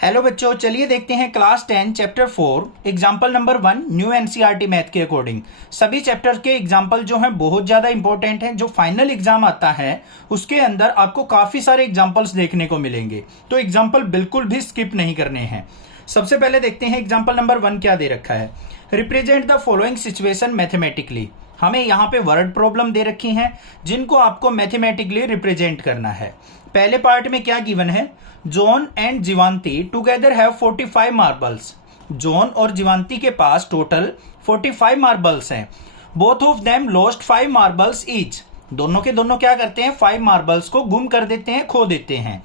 Hello बच्चों, चलिए देखते हैं class 10 chapter 4 example number 1 new NCERT math के अकॉर्डिंग। सभी चैप्टर के एग्जाम्पल जो हैं बहुत ज़्यादा इंपॉर्टेंट हैं। जो फाइनल एग्जाम आता है उसके अंदर आपको काफ़ी सारे एग्जाम्पल्स देखने को मिलेंगे, तो एग्जाम्पल बिल्कुल भी स्किप नहीं करने हैं। सबसे पहले देखते हैं एग्जाम्पल नंबर 1 क्या दे रखा है। Represent the following situation mathematically. हमें यहाँ पे वर्ड प्रॉब्लम दे रखी हैं जिनको आपको मैथमेटिकली रिप्रेजेंट करना है। पहले पार्ट में क्या गिवन है, John and Jeevanti together have 45 marbles. John और जीवांती के पास टोटल 45 मार्बल्स हैं। Both of them lost 5 marbles each. दोनों के दोनों क्या करते हैं, 5 मार्बल्स को गुम कर देते हैं, खो देते हैं।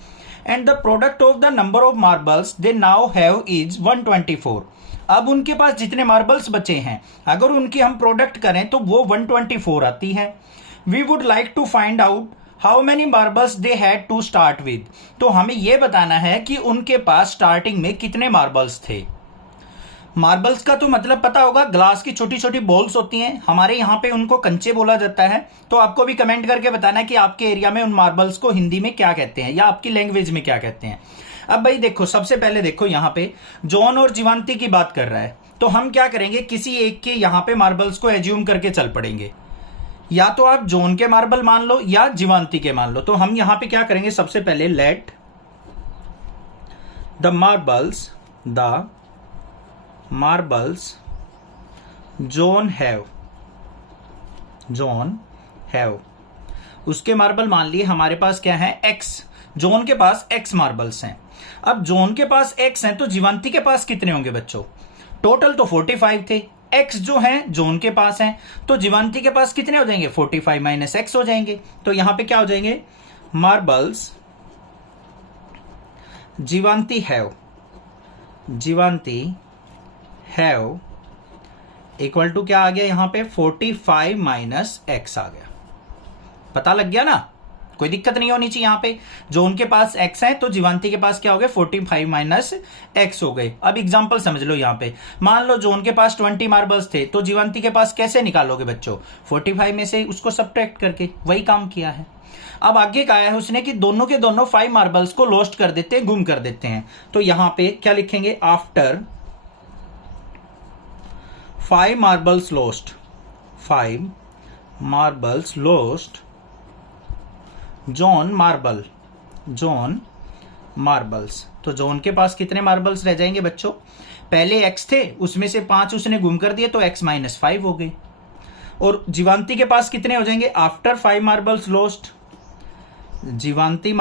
And the product of the number of marbles they now have is 124। अब उनके पास जितने मार्बल्स बचे हैं अगर उनकी हम प्रोडक्ट करें तो वो 124 आती है। We would like to find out how many marbles they had to start with. तो हमें यह बताना है कि उनके पास स्टार्टिंग में कितने मार्बल्स थे। मार्बल्स का तो मतलब पता होगा, ग्लास की छोटी छोटी बॉल्स होती हैं, हमारे यहाँ पे उनको कंचे बोला जाता है। तो आपको भी कमेंट करके बताना है कि आपके एरिया में उन मार्बल्स को हिंदी में क्या कहते हैं या आपकी लैंग्वेज में क्या कहते हैं। अब भाई देखो, सबसे पहले देखो यहाँ पे जॉन और जीवांती की बात कर रहा है, तो हम क्या करेंगे, किसी एक के यहाँ पे मार्बल्स को एज्यूम करके चल पड़ेंगे। या तो आप जॉन के मार्बल मान लो या जीवांती के मान लो। तो हम यहां पे क्या करेंगे, सबसे पहले let the marbles John have. उसके मार्बल मान लिए, हमारे पास क्या है, एक्स। जॉन के पास एक्स मार्बल्स हैं। अब जॉन के पास एक्स हैं तो जीवांती के पास कितने होंगे बच्चों, टोटल तो 45 थे। एक्स जो है जॉन के पास है तो जीवांती के पास कितने हो जाएंगे, 45 माइनस एक्स हो जाएंगे। तो यहां पे क्या हो जाएंगे, मार्बल्स जीवांती हैव इक्वल टू क्या आ गया यहाँ पे, 45 माइनस एक्स आ गया। पता लग गया ना, कोई दिक्कत नहीं होनी चाहिए। यहाँ पे जॉन के पास x है तो जीवांती के पास क्या हो गए, 45 माइनस एक्स हो गए। अब एग्जांपल समझ लो, यहाँ पे मान लो जॉन के पास 20 मार्बल्स थे तो जीवांती के पास कैसे निकालोगे बच्चों, 45 में से उसको सब्ट्रैक्ट करके। वही काम किया है। अब आगे कहा है उसने कि दोनों के दोनों 5 मार्बल्स को लॉस्ट कर देते हैं, गुम कर देते हैं। तो यहां पे क्या लिखेंगे, after 5 marbles lost John marbles. तो जॉन के पास कितने मार्बल्स रह जाएंगे बच्चों, पहले x थे उसमें से 5 उसने गुम कर दिए तो x माइनस 5 हो गए। और जीवांती के पास कितने हो जाएंगे, after 5 marbles lost Jeevanti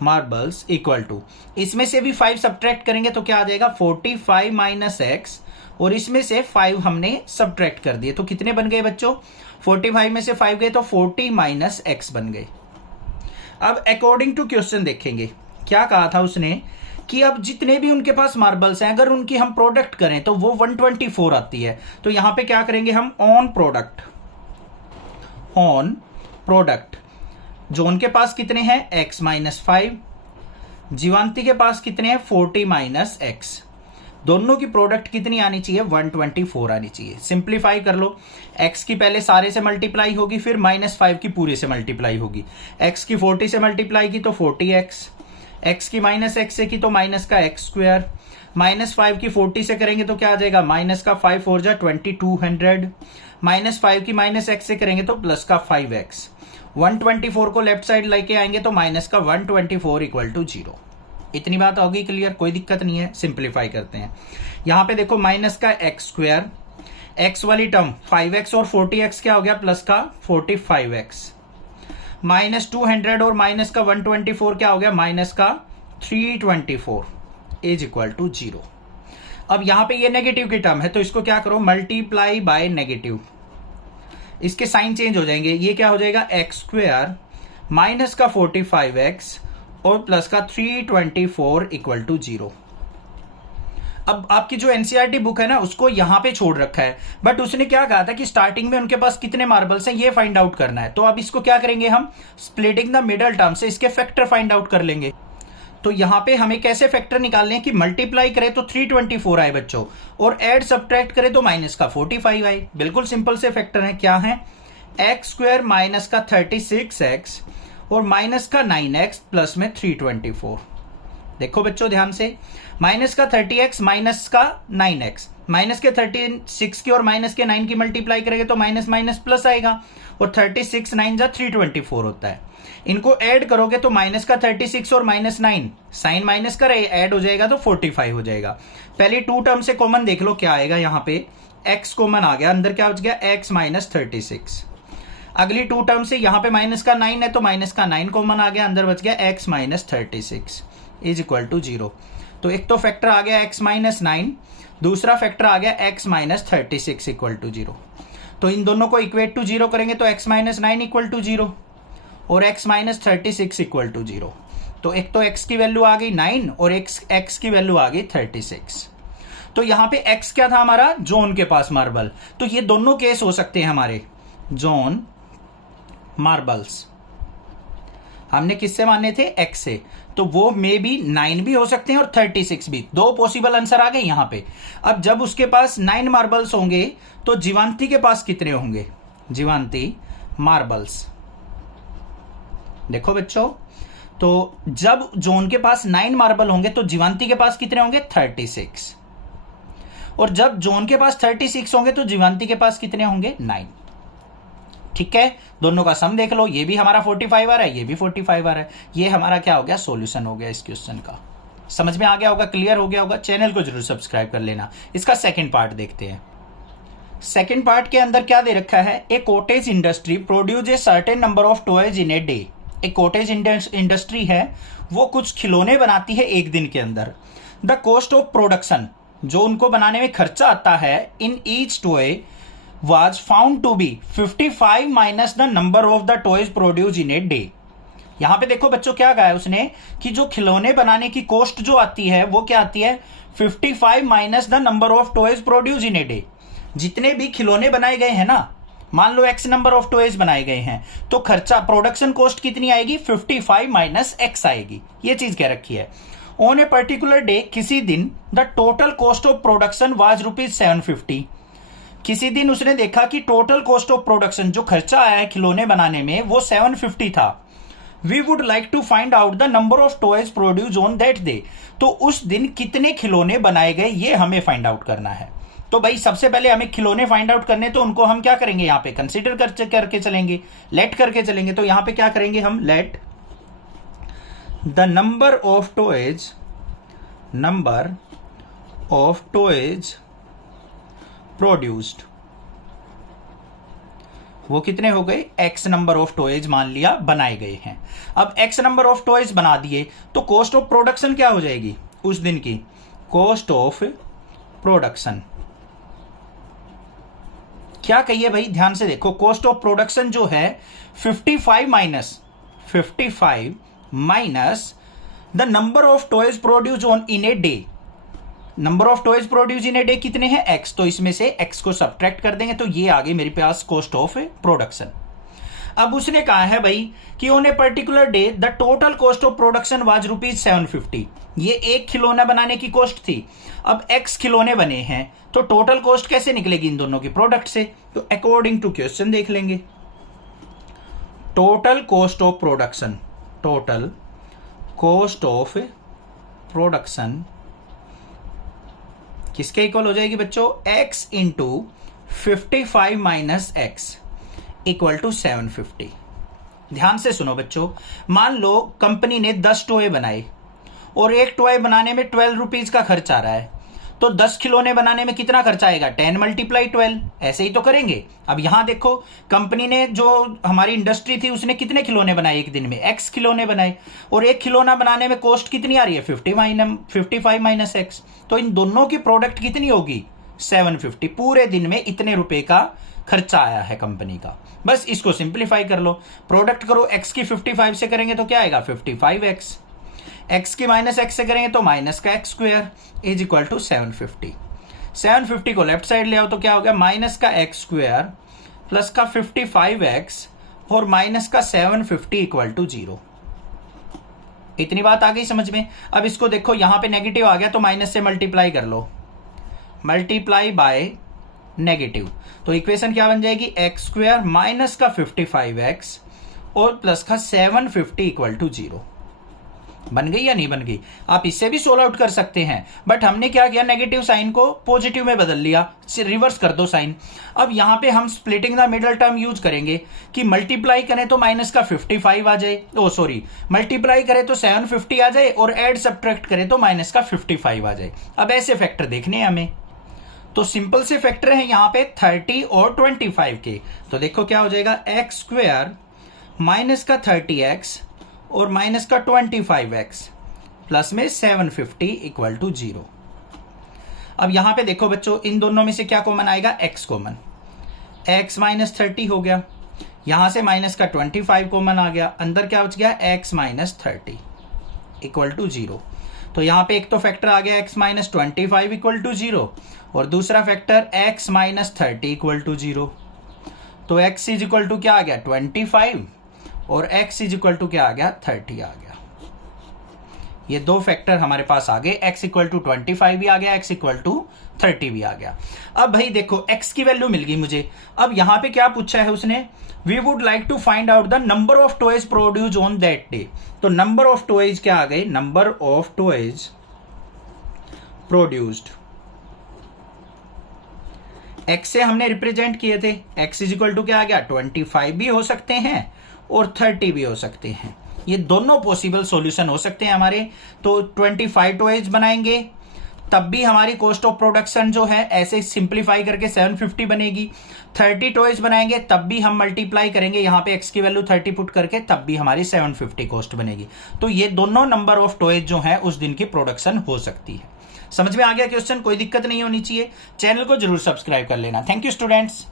marbles equal to, इसमें से भी 5 सब्ट्रैक्ट करेंगे तो क्या आ जाएगा, 45 माइनस एक्स, और इसमें से 5 हमने सब्ट्रैक्ट कर दिए तो कितने बन गए बच्चों, 45 में से 5 गए तो 40 माइनस एक्स बन गए। अब अकॉर्डिंग टू क्वेश्चन देखेंगे क्या कहा था उसने कि अब जितने भी उनके पास मार्बल्स हैं अगर उनकी हम प्रोडक्ट करें तो वो 124 आती है। तो यहां पे क्या करेंगे हम, ऑन प्रोडक्ट जॉन के पास कितने हैं, x माइनस 5, जीवांती के पास कितने हैं, 40 माइनस एक्स। दोनों की प्रोडक्ट कितनी आनी चाहिए, 124 आनी चाहिए। सिंप्लीफाई कर लो, x की पहले सारे से मल्टीप्लाई होगी, फिर माइनस 5 की पूरे से मल्टीप्लाई होगी। x की 40 से मल्टीप्लाई की तो 40x, x की माइनस x से की तो माइनस का x स्क्वायर, माइनस 5 की 40 से करेंगे तो क्या आ जाएगा, माइनस का 5 और जा 2200, माइनस 5 की माइनस x से करेंगे तो प्लस का 5x। 124 को लेफ्ट साइड लेके आएंगे तो माइनस का 124 इक्वल टू 0। इतनी बात होगी क्लियर, कोई दिक्कत नहीं है। सिंप्लीफाई करते हैं, यहां पे देखो माइनस का एक्स स्क्वायर, एक्स वाली टर्म 5x और 40x क्या हो गया, प्लस का 45x, माइनस 200 और माइनस का 124 क्या हो गया, माइनस का 324 इज इक्वल टू 0। अब यहां पे ये नेगेटिव की टर्म है तो इसको क्या करो, मल्टीप्लाई बाय नेगेटिव, इसके साइन चेंज हो जाएंगे। ये क्या हो जाएगा, एक्स स्क्वायर माइनस का 45x और प्लस का 324 इक्वल टू 0। अब आपकी जो एनसीईआरटी बुक है ना उसको यहां पे छोड़ रखा है, बट उसने क्या कहा था कि स्टार्टिंग में उनके पास कितने मार्बल्स हैं ये फाइंड आउट करना है। तो अब इसको क्या करेंगे हम, स्प्लिटिंग द मिडल टर्म से इसके फैक्टर फाइंड आउट कर लेंगे। तो यहां पे हमें कैसे फैक्टर निकालने हैं कि मल्टीप्लाई करें तो 324 आए बच्चों, और ऐड सब्ट्रैक्ट करें तो माइनस का 45 आए। बिल्कुल सिंपल से फैक्टर है, क्या है, एक्स स्क्वायर माइनस का 36x और माइनस का 9x प्लस में 324। देखो बच्चों ध्यान से, माइनस का 30x माइनस का 9x, माइनस के 36 की और माइनस के 9 की मल्टीप्लाई करेंगे तो माइनस माइनस प्लस आएगा, और 36 9 जा 324 होता है। इनको ऐड करोगे तो माइनस का 36 और माइनस 9, साइन माइनस का ऐड हो जाएगा तो 45 हो जाएगा। पहली टू टर्म से कॉमन देख लो क्या आएगा, यहाँ पे x कॉमन आ गया, अंदर क्या बच गया x माइनस 36। अगली टू टर्म से यहाँ पे माइनस का 9 है तो माइनस का 9 कॉमन आ गया, अंदर बच गया x minus 36 is equal to 0। तो एक तो फैक्टर आ गया x माइनस 9, दूसरा फैक्टर आ गया x माइनस 36 इक्वल टू 0। तो इन दोनों को इक्वेट टू 0 करेंगे तो x माइनस 9 इक्वल टू 0 और x माइनस 36 इक्वल टू 0। तो एक तो x की वैल्यू आ गई 9 और x की वैल्यू आ गई 36। तो यहां पे x क्या था हमारा, जॉन के पास मार्बल। तो ये दोनों केस हो सकते हैं हमारे, जॉन मार्बल्स हमने किससे माने थे, x से, तो वो मे बी 9 भी हो सकते हैं और 36 भी। दो पॉसिबल आंसर आ गए यहां पे। अब जब उसके पास 9 मार्बल्स होंगे तो जीवांती के पास कितने होंगे, जीवांती मार्बल्स। देखो बच्चों, तो जब जॉन के पास 9 मार्बल होंगे तो जीवांती के पास कितने होंगे, 36, और जब जॉन के पास 36 होंगे तो जीवांती के पास कितने होंगे, 9। ठीक है, दोनों का सम देख लो, ये भी हमारा 45 आ रहा है, ये भी 45 आ रहा है। ये हमारा क्या हो गया, सॉल्यूशन हो गया इस क्वेश्चन का। समझ में आ गया होगा, क्लियर हो गया होगा। चैनल को जरूर सब्सक्राइब कर लेना। इसका सेकंड पार्ट देखते हैं। सेकंड पार्ट के अंदर क्या दे रखा है, a cottage industry produce a certain number of toys in a day. एक कॉटेज इंडस्ट्री है, वो कुछ खिलौने बनाती है एक दिन के अंदर। द कॉस्ट ऑफ प्रोडक्शन, जो उनको बनाने में खर्चा आता है, in each toy was found to be 55 minus the number of the toys produced in a day। यहां पे देखो बच्चों क्या कहा है उसने, कि जो खिलौने बनाने की कॉस्ट जो आती है वो क्या आती है, 55 minus the number of toys produce in a day. जितने भी खिलौने बनाए गए हैं ना, मान लो x नंबर ऑफ टॉयज बनाए गए हैं, तो खर्चा प्रोडक्शन कॉस्ट कितनी आएगी, 55 माइनस x आएगी। ये चीज क्या रखी है। ऑन ए पर्टिकुलर डे, किसी दिन, the total cost of production was ₹750। किसी दिन उसने देखा कि टोटल कॉस्ट ऑफ प्रोडक्शन, जो खर्चा आया है खिलौने बनाने में, वो 750 था। We would like to find out the number of toys produce on that day. तो उस दिन कितने खिलौने बनाए गए ये हमें फाइंड आउट करना है। तो भाई सबसे पहले हमें खिलौने फाइंड आउट करने, तो उनको हम क्या करेंगे, यहां पे कंसिडर करके चलेंगे, लेट करके चलेंगे। तो यहां पे क्या करेंगे हम, let the number of toys produced, वो कितने हो गए, x नंबर ऑफ टॉयज मान लिया बनाए गए हैं। अब x नंबर ऑफ टॉयज बना दिए तो कॉस्ट ऑफ प्रोडक्शन क्या हो जाएगी उस दिन की, कॉस्ट ऑफ प्रोडक्शन क्या कहिए भाई, ध्यान से देखो। कॉस्ट ऑफ प्रोडक्शन जो है 55 minus the number of toys produce on in a day. Number of toys produce in a day कितने हैं, x, तो इसमें से x को सब्ट्रैक्ट कर देंगे तो ये आ गई मेरे पास कॉस्ट ऑफ प्रोडक्शन। अब उसने कहा है भाई कि on a particular day the total cost of production was ₹750। ये एक खिलौना बनाने की कॉस्ट थी। अब x खिलौने बने हैं तो टोटल कॉस्ट कैसे निकलेगी इन दोनों की प्रोडक्ट से, तो अकॉर्डिंग टू क्वेश्चन देख लेंगे। Total cost of production, total cost of production किसके इक्वल हो जाएगी बच्चों, x into 55 minus x equal to 750। ध्यान से सुनो बच्चों, मान लो कंपनी ने 10 टॉय बनाए और एक टॉय बनाने में 12 रुपीज का खर्च आ रहा है, तो 10 खिलौने बनाने में कितना खर्चा आएगा, 10 × 12, ऐसे ही तो करेंगे। अब यहां देखो कंपनी ने, जो हमारी इंडस्ट्री थी, उसने कितने खिलौने बनाए एक दिन में, x खिलौने बनाए, और एक खिलौना बनाने में कॉस्ट कितनी आ रही है, 55 माइनस x। तो इन दोनों की प्रोडक्ट कितनी होगी, 750। पूरे दिन में इतने रुपए का खर्चा आया है कंपनी का। बस इसको सिंप्लीफाई कर लो, प्रोडक्ट करो, x की 55 से करेंगे तो क्या आएगा, 55x, x की माइनस x से करेंगे तो माइनस का x² इज इक्वल टू 750। 750 को लेफ्ट साइड ले आओ तो क्या हो गया, माइनस का x² प्लस का 55x और माइनस का 750 इक्वल टू 0। इतनी बात आ गई समझ में। अब इसको देखो, यहां पे नेगेटिव आ गया तो माइनस से मल्टीप्लाई कर लो, मल्टीप्लाई बाय नेगेटिव, तो इक्वेशन क्या बन जाएगी, x² माइनस का 55x और प्लस का 750 इक्वल टू 0। बन गई या नहीं बन गई? आप इससे भी सोल्व आउट कर सकते हैं, बट हमने क्या किया, नेगेटिव साइन को पॉजिटिव में बदल लिया, रिवर्स कर दो साइन। अब यहां पे हम splitting the middle term use करेंगे कि मल्टीप्लाई करें तो माइनस का 55 आ जाए, मल्टीप्लाई करें तो 750 आ जाए और एड सब्ट्रैक्ट करें तो माइनस का 55 आ जाए। अब ऐसे फैक्टर देखने हैं हमें, तो सिंपल से फैक्टर है यहां पे 30 और 25 के। तो देखो क्या हो जाएगा, एक्स स्क्वायर माइनस का 30x और माइनस का 25x प्लस में 750 इक्वल टू 0। अब यहां पे देखो बच्चों, इन दोनों में से क्या कॉमन आएगा, x कॉमन, x माइनस 30 हो गया, यहां से माइनस का 25 कॉमन आ गया, अंदर क्या बच गया, x माइनस 30 इक्वल टू 0। तो यहां पे एक तो फैक्टर आ गया x माइनस 25 इक्वल टू 0 और दूसरा factor x minus 30 equal to 0। तो x इज इक्वल टू क्या आ गया, 25 और x इज इक्वल टू क्या आ गया, 30 आ गया। ये दो फैक्टर हमारे पास आ गए, x इक्वल टू 25 भी आ गया, x इक्वल टू 30 भी आ गया। अब भाई देखो x की वैल्यू मिल गई मुझे। अब यहां पे क्या पूछा है उसने, we would like to find out the number of toys produce on that day. तो नंबर ऑफ टॉयज क्या आ गए, number of toys produced, x से हमने रिप्रेजेंट किए थे, x इज इक्वल टू क्या आ गया, 25 भी हो सकते हैं और 30 भी हो सकते हैं। ये दोनों पॉसिबल सॉल्यूशन हो सकते हैं हमारे। तो 25 टॉयज बनाएंगे तब भी हमारी कॉस्ट ऑफ प्रोडक्शन जो है ऐसे सिंप्लीफाई करके 750 बनेगी। 30 टॉयज बनाएंगे तब भी हम मल्टीप्लाई करेंगे, यहाँ पे x की वैल्यू 30 पुट करके, तब भी हमारी 750 कॉस्ट बनेगी। तो ये दोनों नंबर ऑफ टॉयज जो है उस दिन की प्रोडक्शन हो सकती है। समझ में आ गया क्वेश्चन, कोई दिक्कत नहीं होनी चाहिए। चैनल को जरूर सब्सक्राइब कर लेना। Thank you students.